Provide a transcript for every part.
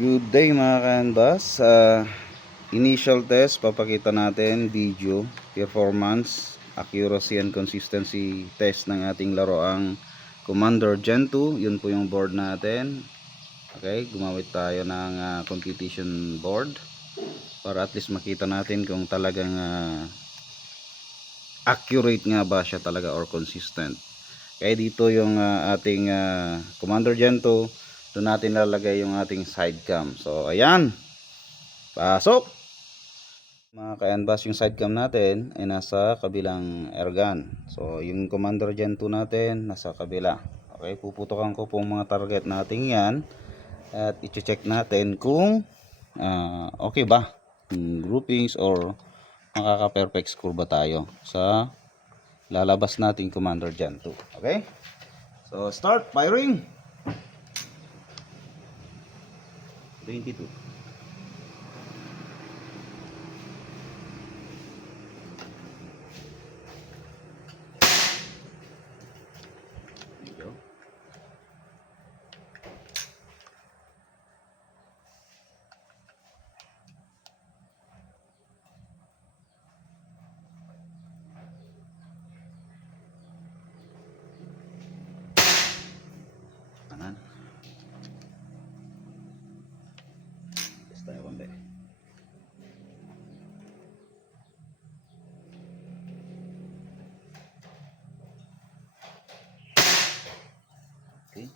Good day mga kanbas. Initial test, papakita natin video, performance, accuracy and consistency test ng ating laroang Commander Gen 2. Yun po yung board natin. Okay, gumamit tayo ng competition board para at least makita natin kung talagang accurate nga ba siya talaga or consistent. Kaya dito yung ating Commander Gen 2. Doon natin lalagay yung ating side cam. So ayan, pasok mga ka-enbas. Yung side cam natin ay nasa kabilang airgun. So yung Commander Gen 2 natin nasa kabila. Okay, puputokan ko pong mga target natin yan at i-check natin kung okay ba yung groupings or makaka-perfect score ba tayo sa lalabas natin Commander Gen 2. Okay, so start firing. 22. Medyo. Kanan. Test tayo konti. Okay.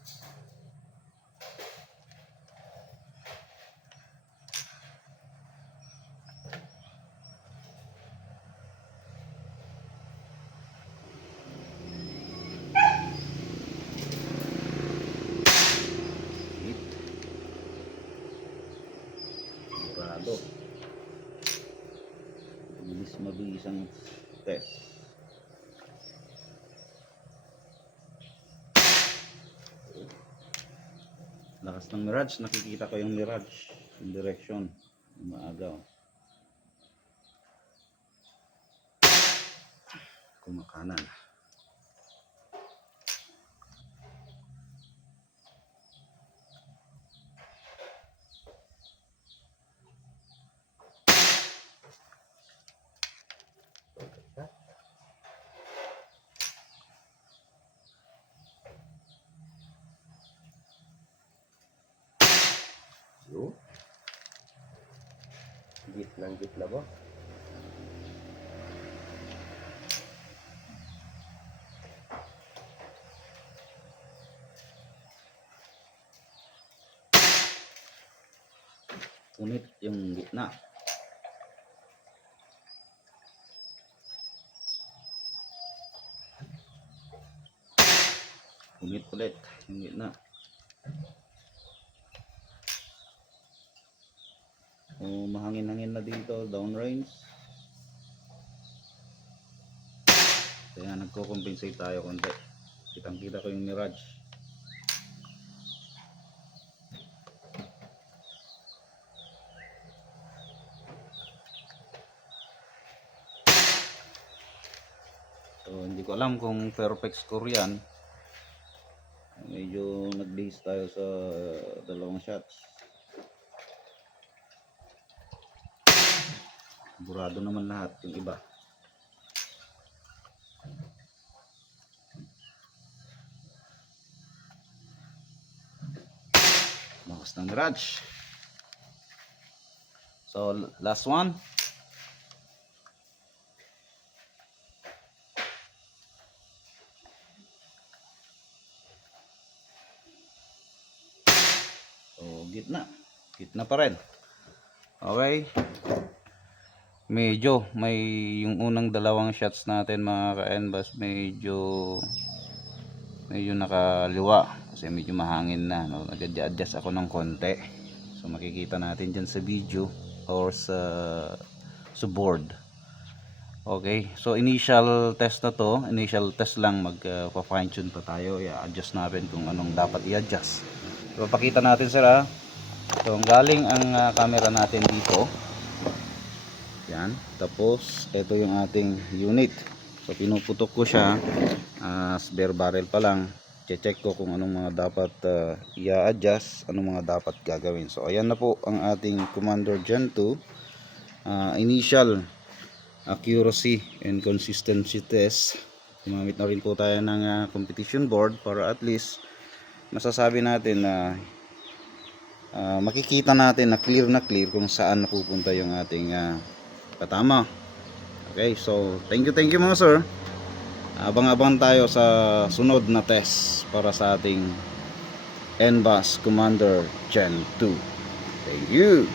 Sigurado. Mabilis ang test. Lakas ng mirage, nakikita ko yung mirage, yung direction, yung maagaw. Kumakanan. So, gitna ba? Punit yung gitna. Punit ulit yung gitna. O mahangin-hangin na dito, downrange. Kaya nagko-compensate tayo konti. Kitang-kita ko yung mirage. So hindi ko alam kung perfect score yan. Medyo nag-base tayo sa dalawang shots. Burado naman lahat yung iba. Lakas ng mirage. So last one. So gitna pa rin. Okay, medyo may yung unang dalawang shots natin mga ka-enbas, medyo nakaliwa kasi medyo mahangin na, no? Nag-adjust ako ng konti, so makikita natin dyan sa video or sa board. Okay, so initial test na to, initial test lang, fine tune pa tayo, i-adjust natin kung anong dapat i-adjust. So pakita natin sila. So galing ang camera natin dito. Yan. Tapos ito yung ating unit. So pinuputok ko siya, spare barrel pa lang. check ko kung anong mga dapat i-adjust, anong mga dapat gagawin. So ayan na po ang ating Commander Gen 2 initial accuracy and consistency test. Gumamit na rin po tayo ng competition board para at least masasabi natin na makikita natin na clear kung saan napupunta yung ating patama. Okay, so thank you mga sir. Abang-abang tayo sa sunod na test para sa ating NBAS Commander Gen 2. Thank you.